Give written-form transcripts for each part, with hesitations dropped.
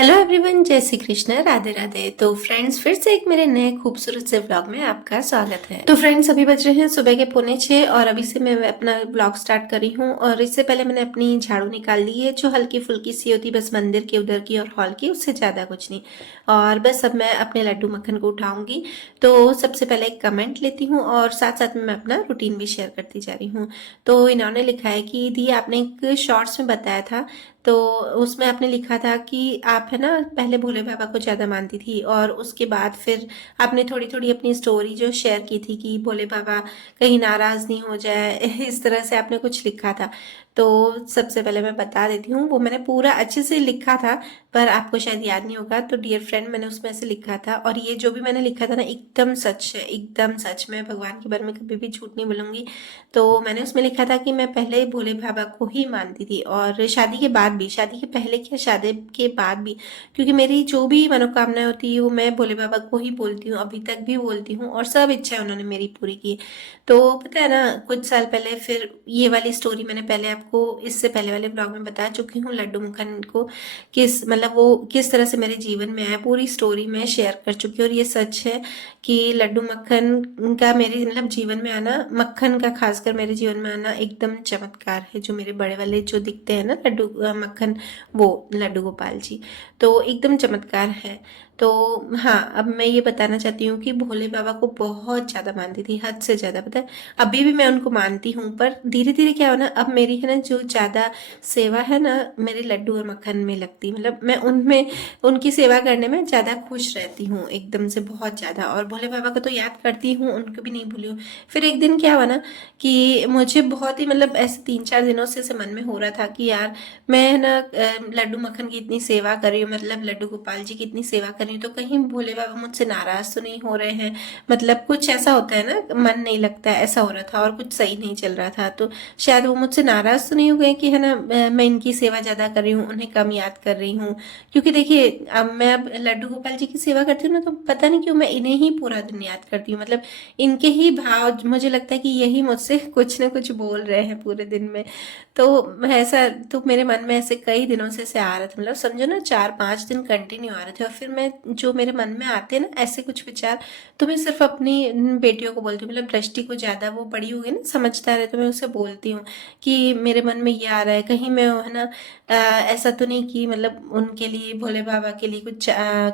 Hello everyone, जय श्री कृष्ण, राधे राधे। तो friends, फिर से एक मेरे नए खूबसूरत से व्लॉग में आपका स्वागत है। तो फ्रेंड्स, अभी बज रहे हैं सुबह के 6:45 और अभी से मैं अपना व्लॉग स्टार्ट कर रही हूँ। और इससे पहले मैंने अपनी झाड़ू निकाल ली है, जो हल्की फुल्की सी होती, बस मंदिर की उधर की और हॉल की, उससे ज़्यादा कुछ नहीं। और बस अब मैं अपने लड्डू मक्खन को उठाऊंगी। तो सबसे पहले एक कमेंट लेती हूँ और साथ साथ में मैं अपना रूटीन भी शेयर करती जा रही हूँ। तो इन्होंने लिखा है कि दी, आपने एक शॉर्ट्स में बताया था, तो उसमें आपने लिखा था कि आप है ना पहले भोले बाबा को ज़्यादा मानती थी और उसके बाद फिर आपने थोड़ी थोड़ी अपनी स्टोरी जो शेयर की थी कि भोले बाबा कहीं नाराज़ नहीं हो जाए इस तरह से आपने कुछ लिखा था। तो सबसे पहले मैं बता देती हूँ, वो मैंने पूरा अच्छे से लिखा था, पर आपको शायद याद नहीं होगा। तो डियर फ्रेंड, मैंने उसमें ऐसे लिखा था, और ये जो भी मैंने लिखा था ना, एकदम सच है, एकदम सच। मैं भगवान के बारे में कभी भी झूठ नहीं बोलूँगी। तो मैंने उसमें लिखा था कि मैं पहले भोले बाबा को ही मानती थी, और शादी के बाद भी, शादी के पहले क्या, शादी के बाद भी, क्योंकि मेरी जो भी मनोकामनाएं होती है वो मैं भोले बाबा को ही बोलती हूँ, अभी तक भी बोलती हूँ, और सब इच्छाएं उन्होंने मेरी पूरी की। तो पता है ना, कुछ साल पहले फिर ये वाली स्टोरी मैंने पहले आपको इससे पहले वाले ब्लॉग में बता चुकी हूँ। लड्डू मक्खन को किस मतलब वो किस तरह से मेरे जीवन में आया, पूरी स्टोरी मैं शेयर कर चुकी हूँ। और ये सच है कि लड्डू मक्खन का मेरे मतलब जीवन में आना, मक्खन का खासकर मेरे जीवन में आना एकदम चमत्कार है। जो मेरे बड़े वाले जो दिखते हैं ना लड्डू मक्खन, वो लड्डू गोपाल जी, तो एकदम चमत्कार है। तो हाँ, अब मैं ये बताना चाहती हूँ कि भोले बाबा को बहुत ज़्यादा मानती थी, हद से ज़्यादा। पता है, अभी भी मैं उनको मानती हूँ, पर धीरे धीरे क्या हो ना, अब मेरी है ना जो ज़्यादा सेवा है ना, मेरे लड्डू और मक्खन में लगती, मतलब मैं उनमें उनकी सेवा करने में ज़्यादा खुश रहती हूँ, एकदम से बहुत ज़्यादा। और भोले बाबा को तो याद करती हूँ, उनको भी नहीं भूली हूँ। फिर एक दिन क्या हुआ ना कि मुझे बहुत ही मतलब ऐसे 3-4 दिनों से ऐसे मन में हो रहा था कि यार, मैं ना लड्डू मक्खन की इतनी सेवा कर रही हूँ, मतलब लड्डू गोपाल जी की इतनी सेवा कर रही हूँ, तो कहीं भोले बाबा मुझसे नाराज तो नहीं हो रहे हैं। मतलब कुछ ऐसा होता है ना, मन नहीं लगता है, ऐसा हो रहा था, और कुछ सही नहीं चल रहा था। तो शायद वो मुझसे नाराज तो नहीं हो गए कि है ना मैं इनकी सेवा ज़्यादा कर रही हूँ, उन्हें कम याद कर रही हूँ। क्योंकि देखिए, अब लड्डू गोपाल जी की सेवा करती हूँ ना, तो पता नहीं क्यों मैं इन्हें ही पूरा दिन याद करती हूँ। मतलब इनके ही भाव, मुझे लगता है कि यही मुझसे कुछ ना कुछ बोल रहे हैं पूरे दिन में। तो ऐसा, तो मेरे मन में ऐसे कई दिनों से आ रहा था, मतलब समझो ना 4-5 दिन कंटिन्यू आ रहे थे। और फिर मैं, जो मेरे मन में आते हैं ना ऐसे कुछ विचार, तो मैं सिर्फ अपनी बेटियों को बोलती हूँ। मतलब दृष्टि को ज़्यादा, वो बड़ी हुई ना, समझदार है, तो मैं उसे बोलती हूँ कि मेरे मन में ये आ रहा है, कहीं मैं है ना ऐसा तो नहीं कि मतलब उनके लिए, भोले बाबा के लिए कुछ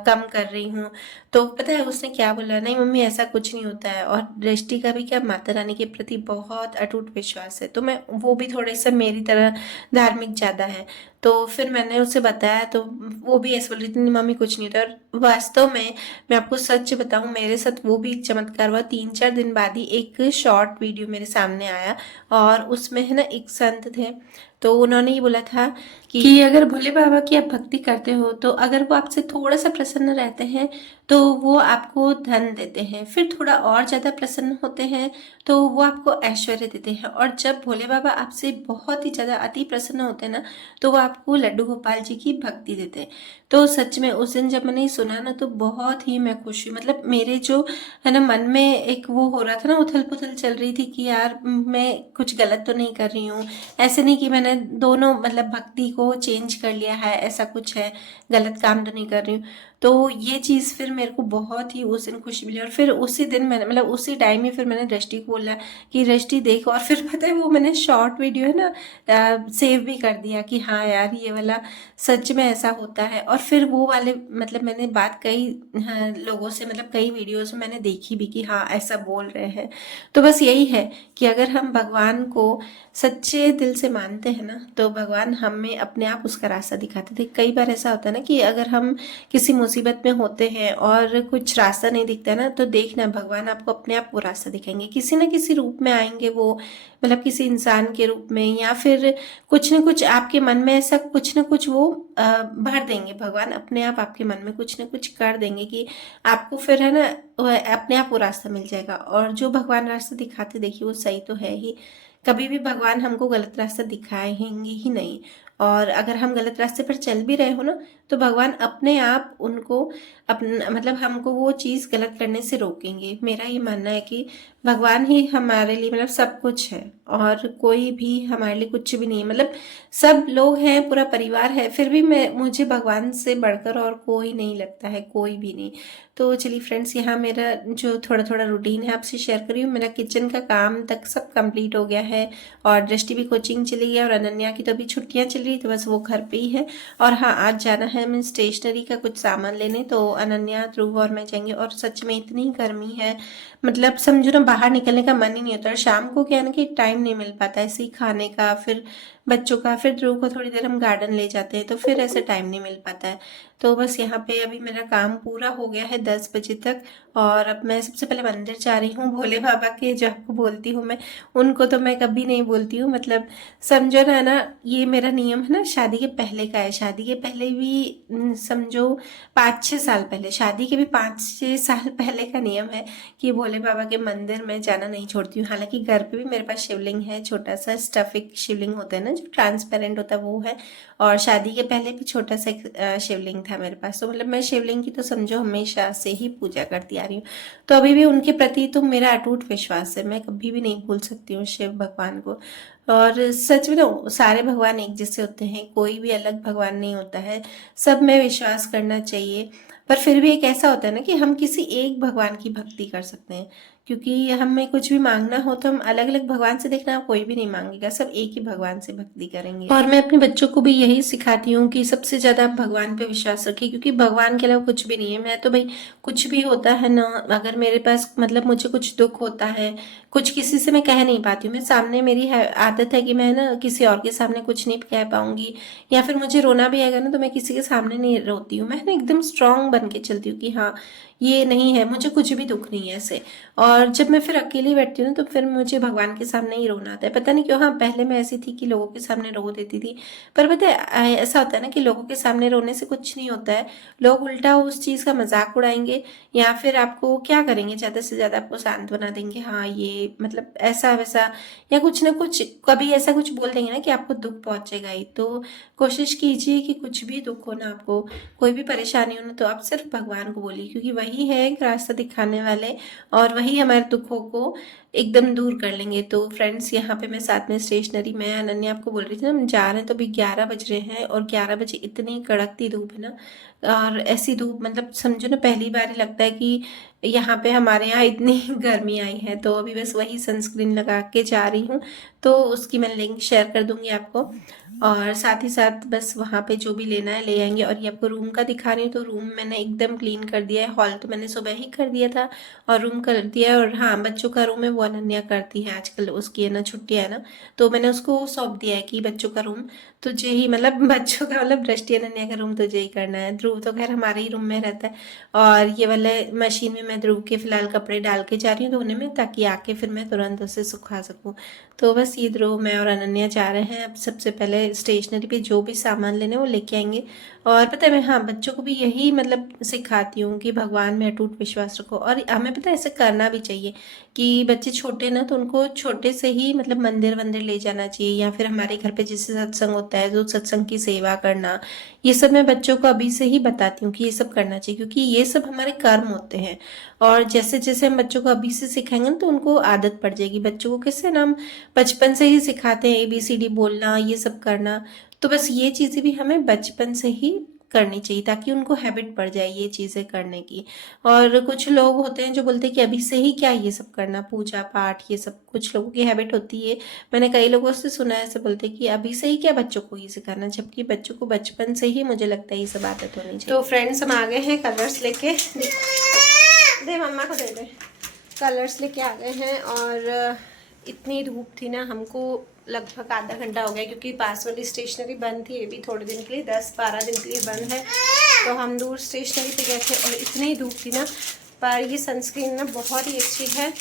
कम कर रही हूँ। तो पता है उसने क्या बोला, नहीं मम्मी, ऐसा कुछ नहीं होता है। और दृष्टि का भी क्या, माता रानी के प्रति बहुत अटूट विश्वास है, तो मैं, वो भी थोड़े से मेरी तरह धार्मिक ज़्यादा है। तो फिर मैंने उसे बताया, तो वो भी ऐसे बोल रही थी, नहीं मम्मी कुछ नहीं होता। और वास्तव में मैं आपको सच बताऊं, मेरे साथ वो भी एक चमत्कार हुआ। 3-4 दिन बाद ही एक शॉर्ट वीडियो मेरे सामने आया, और उसमें है ना एक संत थे, तो उन्होंने ये बोला था कि अगर भोले बाबा की आप भक्ति करते हो, तो अगर वो आपसे थोड़ा सा प्रसन्न रहते हैं, तो वो आपको धन देते हैं। फिर थोड़ा और ज़्यादा प्रसन्न होते हैं, तो वो आपको ऐश्वर्य देते हैं। और जब भोले बाबा आपसे बहुत ही ज़्यादा अति प्रसन्न होते हैं ना, तो वो आपको लड्डू गोपाल जी की भक्ति देते हैं। तो सच में उस दिन जब मैंने ये सुना ना, तो बहुत ही मैं खुश हुई। मतलब मेरे जो है ना मन में एक वो हो रहा था ना, उथल पुथल चल रही थी कि यार मैं कुछ गलत तो नहीं कर रही हूँ। ऐसे नहीं कि मैंने दोनों मतलब भक्ति को चेंज कर लिया है, ऐसा कुछ है, गलत काम तो नहीं कर रही हूँ। तो ये चीज़ फिर मेरे को बहुत ही उस दिन खुशी मिली। और फिर उसी दिन मैंने, मतलब उसी टाइम ही फिर मैंने दृष्टि को बोला कि दृष्टि देख। और फिर पता है, वो मैंने शॉर्ट वीडियो है ना सेव भी कर दिया कि हाँ यार, ये वाला सच में ऐसा होता है। और फिर वो वाले, मतलब मैंने बात कई हाँ, लोगों से, मतलब कई वीडियोस में मैंने देखी भी कि हाँ ऐसा बोल रहे हैं। तो बस यही है कि अगर हम भगवान को सच्चे दिल से मानते हैं ना, तो भगवान हमें अपने आप उसका रास्ता दिखाते थे। कई बार ऐसा होता है ना कि अगर हम किसी मुसीबत में होते हैं और कुछ रास्ता नहीं दिखता है ना, तो देखना, भगवान आपको अपने आप वो रास्ता दिखाएंगे, किसी ना किसी रूप में आएंगे वो। मतलब किसी इंसान के रूप में, या फिर कुछ ना कुछ आपके मन में ऐसा कुछ ना कुछ वो भर देंगे। भगवान अपने आप आपके मन में कुछ ना कुछ कर देंगे कि आपको फिर है ना अपने आप वो रास्ता मिल जाएगा। और जो भगवान रास्ता दिखाते, देखिए वो सही तो है ही। कभी भी भगवान हमको गलत रास्ता दिखाएंगे ही नहीं। और अगर हम गलत रास्ते पर चल भी रहे हो ना, तो भगवान अपने आप उनको मतलब हमको वो चीज़ गलत करने से रोकेंगे। मेरा ये मानना है कि भगवान ही हमारे लिए मतलब सब कुछ है और कोई भी हमारे लिए कुछ भी नहीं है। मतलब सब लोग हैं, पूरा परिवार है, फिर भी मुझे भगवान से बढ़कर और कोई नहीं लगता है, कोई भी नहीं। तो चलिए फ्रेंड्स, यहाँ मेरा जो थोड़ा थोड़ा रूटीन है आपसे शेयर कर रही हूँ। मेरा किचन का काम तक सब कंप्लीट हो गया है और दृष्टि भी कोचिंग चली गई और अनन्या की तो अभी छुट्टियाँ चल रही, तो बस वो घर पे ही है। और हाँ, आज जाना है हमें स्टेशनरी का कुछ सामान लेने, तो अनन्या, ध्रुव और मैं जाएंगे। और सच में इतनी गर्मी है, मतलब समझो ना, बाहर निकलने का मन ही नहीं होता। और शाम को क्या है ना कि टाइम नहीं मिल पाता ऐसे ही खाने का, फिर बच्चों का, फिर ध्रुव को थोड़ी देर हम गार्डन ले जाते हैं, तो फिर ऐसे टाइम नहीं मिल पाता है। तो बस यहाँ पे अभी मेरा काम पूरा हो गया है 10 बजे तक। और अब मैं सबसे पहले मंदिर जा रही हूँ भोले बाबा के, जो आपको बोलती हूँ मैं, उनको तो मैं कभी नहीं बोलती हूँ। मतलब समझो ना, ये मेरा नियम है ना, शादी के पहले का है। शादी के पहले भी समझो 5-6 साल पहले, शादी के भी 5-6 साल पहले का नियम है कि भोले बाबा के मंदिर में जाना नहीं छोड़ती हूँ। हालांकि घर पे भी मेरे पास शिवलिंग है, छोटा सा स्टफिक शिवलिंग होता है ना, जो ट्रांसपेरेंट होता है, वो है। और शादी के पहले भी छोटा सा एक शिवलिंग था मेरे पास। तो मतलब मैं शिवलिंग की तो समझो हमेशा से ही पूजा करती आ रही हूँ। तो अभी भी उनके प्रति तो मेरा अटूट विश्वास है, मैं कभी भी नहीं भूल सकती हूँ शिव भगवान को। और सच में तो सारे भगवान एक जैसे होते हैं, कोई भी अलग भगवान नहीं होता है, सब में विश्वास करना चाहिए। पर फिर भी एक ऐसा होता है ना कि हम किसी एक भगवान की भक्ति कर सकते हैं, क्योंकि हमें कुछ भी मांगना हो तो हम अलग अलग भगवान से, देखना कोई भी नहीं मांगेगा, सब एक ही भगवान से भक्ति करेंगे। और मैं अपने बच्चों को भी यही सिखाती हूँ कि सबसे ज्यादा आप भगवान पे विश्वास रखिए, क्योंकि भगवान के अलावा कुछ भी नहीं है। मैं तो भाई, कुछ भी होता है ना, अगर मेरे पास मतलब मुझे कुछ दुख होता है, कुछ किसी से मैं कह नहीं पाती हूँ, मैं सामने, मेरी आदत है कि मैं ना किसी और के सामने कुछ नहीं कह पाऊंगी, या फिर मुझे रोना भी आएगा ना तो मैं किसी के सामने नहीं रोती हूँ। मैं ना एकदम स्ट्रांग बन के चलती हूँ कि हाँ, ये नहीं है, मुझे कुछ भी दुख नहीं है ऐसे। और जब मैं फिर अकेली बैठती हूँ ना, तो फिर मुझे भगवान के सामने ही रोना आता है, पता नहीं क्यों। हाँ, पहले मैं ऐसी थी कि लोगों के सामने रो देती थी, पर पता है ऐसा होता है ना कि लोगों के सामने रोने से कुछ नहीं होता है। लोग उल्टा उस चीज़ का मजाक उड़ाएंगे, या फिर आपको क्या करेंगे, ज़्यादा से ज़्यादा आपको शांत बना देंगे, हाँ ये मतलब ऐसा वैसा, या कुछ ना कुछ कभी ऐसा कुछ बोल देंगे ना कि आपको दुख पहुंचेगा ही। तो कोशिश कीजिए कि कुछ भी दुख हो ना, आपको कोई भी परेशानी हो ना, तो आप सिर्फ भगवान को बोलिए, क्योंकि वही है एक रास्ता दिखाने वाले, और वही हमारे दुखों को एकदम दूर कर लेंगे। तो फ्रेंड्स, यहाँ पे मैं साथ में स्टेशनरी, मैं अनन्या आपको बोल रही थी ना, हम जा रहे हैं, तो अभी 11 बज रहे हैं, और 11 बजे इतनी कड़कती धूप है ना, और ऐसी धूप मतलब समझो ना, पहली बार ही लगता है कि यहाँ पे हमारे यहाँ इतनी गर्मी आई है। तो अभी बस वही सनस्क्रीन लगा के जा रही हूँ, तो उसकी मैं लिंक शेयर कर दूंगी आपको। और साथ ही साथ बस वहाँ पे जो भी लेना है ले आएंगे। और ये आपको रूम का दिखा रही हूँ, तो रूम मैंने एकदम क्लीन कर दिया है। हॉल तो मैंने सुबह ही कर दिया था, और रूम कर दिया है। और हाँ, बच्चों का रूम है वो अनन्या करती है आजकल, उसकी है ना छुट्टियाँ है ना, तो मैंने उसको सौंप दिया है कि बच्चों का रूम तुझे ही, मतलब बच्चों का मतलब दृष्टि अनन्या का रूम तुझे ही करना है। ध्रुव तो खैर हमारे ही रूम में रहता है। और ये वाले मशीन में मैं ध्रुव के फिलहाल कपड़े डाल के जा रही हूँ धोने में, ताकि आके फिर मैं तुरंत उसे सुखा सकूँ। तो बस ये ध्रुव, मैं और अनन्या जा रहे हैं। अब सबसे पहले स्टेशनरी पे जो भी सामान लेने वो लेके आएंगे। और पता है मैं, हाँ, बच्चों को भी यही मतलब सिखाती हूँ कि भगवान में अटूट विश्वास रखो। और हमें पता है ऐसे करना भी चाहिए कि बच्चे छोटे ना, तो उनको छोटे से ही मतलब मंदिर वंदिर ले जाना चाहिए, या फिर हमारे घर पे जैसे सत्संग होता है, जो सत्संग की सेवा करना, ये सब मैं बच्चों को अभी से ही बताती हूँ कि ये सब करना चाहिए, क्योंकि ये सब हमारे कर्म होते हैं। और जैसे जैसे हम बच्चों को अभी से सिखाएंगे ना, तो उनको आदत पड़ जाएगी। बच्चों को कैसे ना हम बचपन से ही सिखाते हैं ABCD बोलना, ये सब करना, तो बस ये चीज़ें भी हमें बचपन से ही करनी चाहिए, ताकि उनको हैबिट पड़ जाए ये चीज़ें करने की। और कुछ लोग होते हैं जो बोलते हैं कि अभी से ही क्या ये सब करना, पूजा पाठ ये सब, कुछ लोगों की हैबिट होती है। मैंने कई लोगों से सुना है, ऐसे बोलते हैं कि अभी से ही क्या बच्चों को ये सिखाना, जबकि बच्चों को बचपन से ही मुझे लगता है ये सब आदत होनी चाहिए। तो फ्रेंड्स, हम आ गए हैं कलर्स लेके, दे मम्मा को दे दे। कलर्स लेके आ गए हैं। और इतनी धूप थी ना, हमको लगभग आधा घंटा हो गया, क्योंकि पास वाली स्टेशनरी बंद थी, ये भी थोड़े दिन के लिए, 10-12 दिन के लिए बंद है। तो हम दूर स्टेशनरी पे गए थे, और इतनी धूप थी ना। पर ये सनस्क्रीन ना बहुत ही अच्छी है,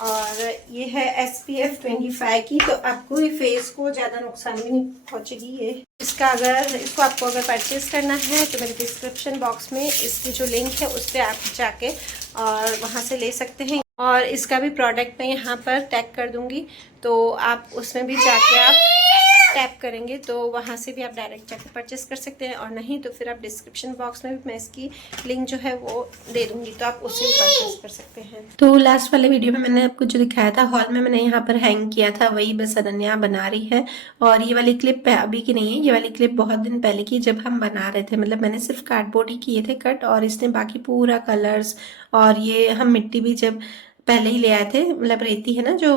और ये है SPF 25 की, तो आपको ये फेस को ज़्यादा नुकसान भी नहीं पहुँचेगी। ये इसको आपको अगर परचेज़ करना है तो मेरे डिस्क्रिप्शन बॉक्स में इसकी जो लिंक है उस पर आप जाके और वहाँ से ले सकते हैं। और इसका भी प्रोडक्ट मैं यहाँ पर टैग कर दूँगी, तो आप उसमें भी जाके आप टैप करेंगे तो वहाँ से भी आप डायरेक्ट जाकर परचेस कर सकते हैं, और नहीं तो फिर आप डिस्क्रिप्शन बॉक्स में भी मैं इसकी लिंक जो है वो दे दूँगी, तो आप उससे भी परचेस कर सकते हैं। तो लास्ट वाले वीडियो में मैंने आपको जो दिखाया था हॉल में मैंने यहाँ पर हैंग किया था, वही बस अनन्या बना रही है। और ये वाली क्लिप अभी की नहीं है, ये वाली क्लिप बहुत दिन पहले की, जब हम बना रहे थे। मतलब मैंने सिर्फ कार्डबोर्ड ही किए थे कट, और इसने बाकी पूरा कलर्स, और ये हम मिट्टी भी जब पहले ही ले आए थे, मतलब रेती है ना जो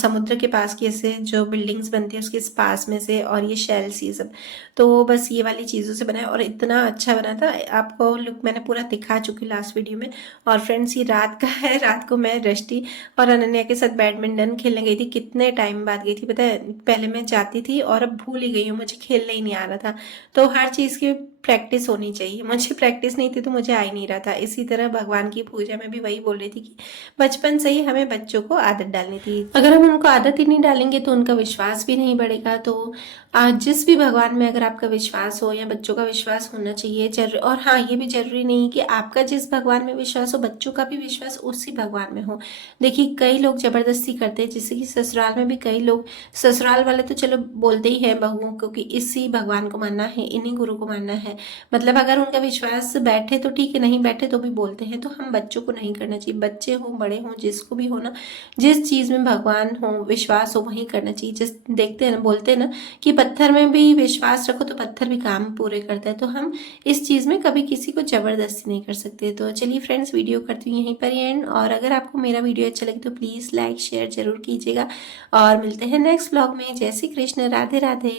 समुद्र के पास की ऐसे जो बिल्डिंग्स बनती है उसके पास में से, और ये शेल्स ये सब, तो बस ये वाली चीज़ों से बनाया, और इतना अच्छा बना था। आपको लुक मैंने पूरा दिखा चुकी लास्ट वीडियो में। और फ्रेंड्स ये रात का है, रात को मैं रष्टि और अनन्या के साथ बैडमिंटन खेलने गई थी। कितने टाइम बाद गई थी पता है, पहले मैं जाती थी और अब भूल ही गई हूँ, मुझे खेलने ही नहीं आ रहा था। तो हर चीज़ की प्रैक्टिस होनी चाहिए, मुझे प्रैक्टिस नहीं थी तो मुझे आ ही नहीं रहा था। इसी तरह भगवान की पूजा में भी वही बोल रही थी कि बचपन से ही हमें बच्चों को आदत डालनी थी। अगर हम उनको आदत ही नहीं डालेंगे तो उनका विश्वास भी नहीं बढ़ेगा। तो जिस भी भगवान में अगर आपका विश्वास हो, या बच्चों का विश्वास होना चाहिए और हाँ, ये भी जरूरी नहीं कि आपका जिस भगवान में विश्वास हो बच्चों का भी विश्वास उसी भगवान में हो। देखिए कई लोग जबरदस्ती करते हैं, जैसे कि ससुराल में भी कई लोग, ससुराल वाले तो चलो बोलते ही है बहुओं को कि इसी भगवान को मानना है, इन्हीं गुरु को मानना है। मतलब अगर उनका विश्वास बैठे तो ठीक है, नहीं बैठे तो भी बोलते हैं। तो हम बच्चों को नहीं करना चाहिए, बच्चे हों बड़े हों जिसको भी हो ना, जिस चीज़ में भगवान हो विश्वास हो वही करना चाहिए। जिस देखते हैं ना, बोलते हैं ना कि पत्थर में भी विश्वास रखो तो पत्थर भी काम पूरे करता है। तो हम इस चीज़ में कभी किसी को जबरदस्ती नहीं कर सकते। तो चलिए फ्रेंड्स, वीडियो करती हूँ यहीं पर ही एंड, और अगर आपको मेरा वीडियो अच्छा लगे तो प्लीज़ लाइक शेयर जरूर कीजिएगा, और मिलते हैं नेक्स्ट ब्लॉग में। जय श्री कृष्ण, राधे राधे।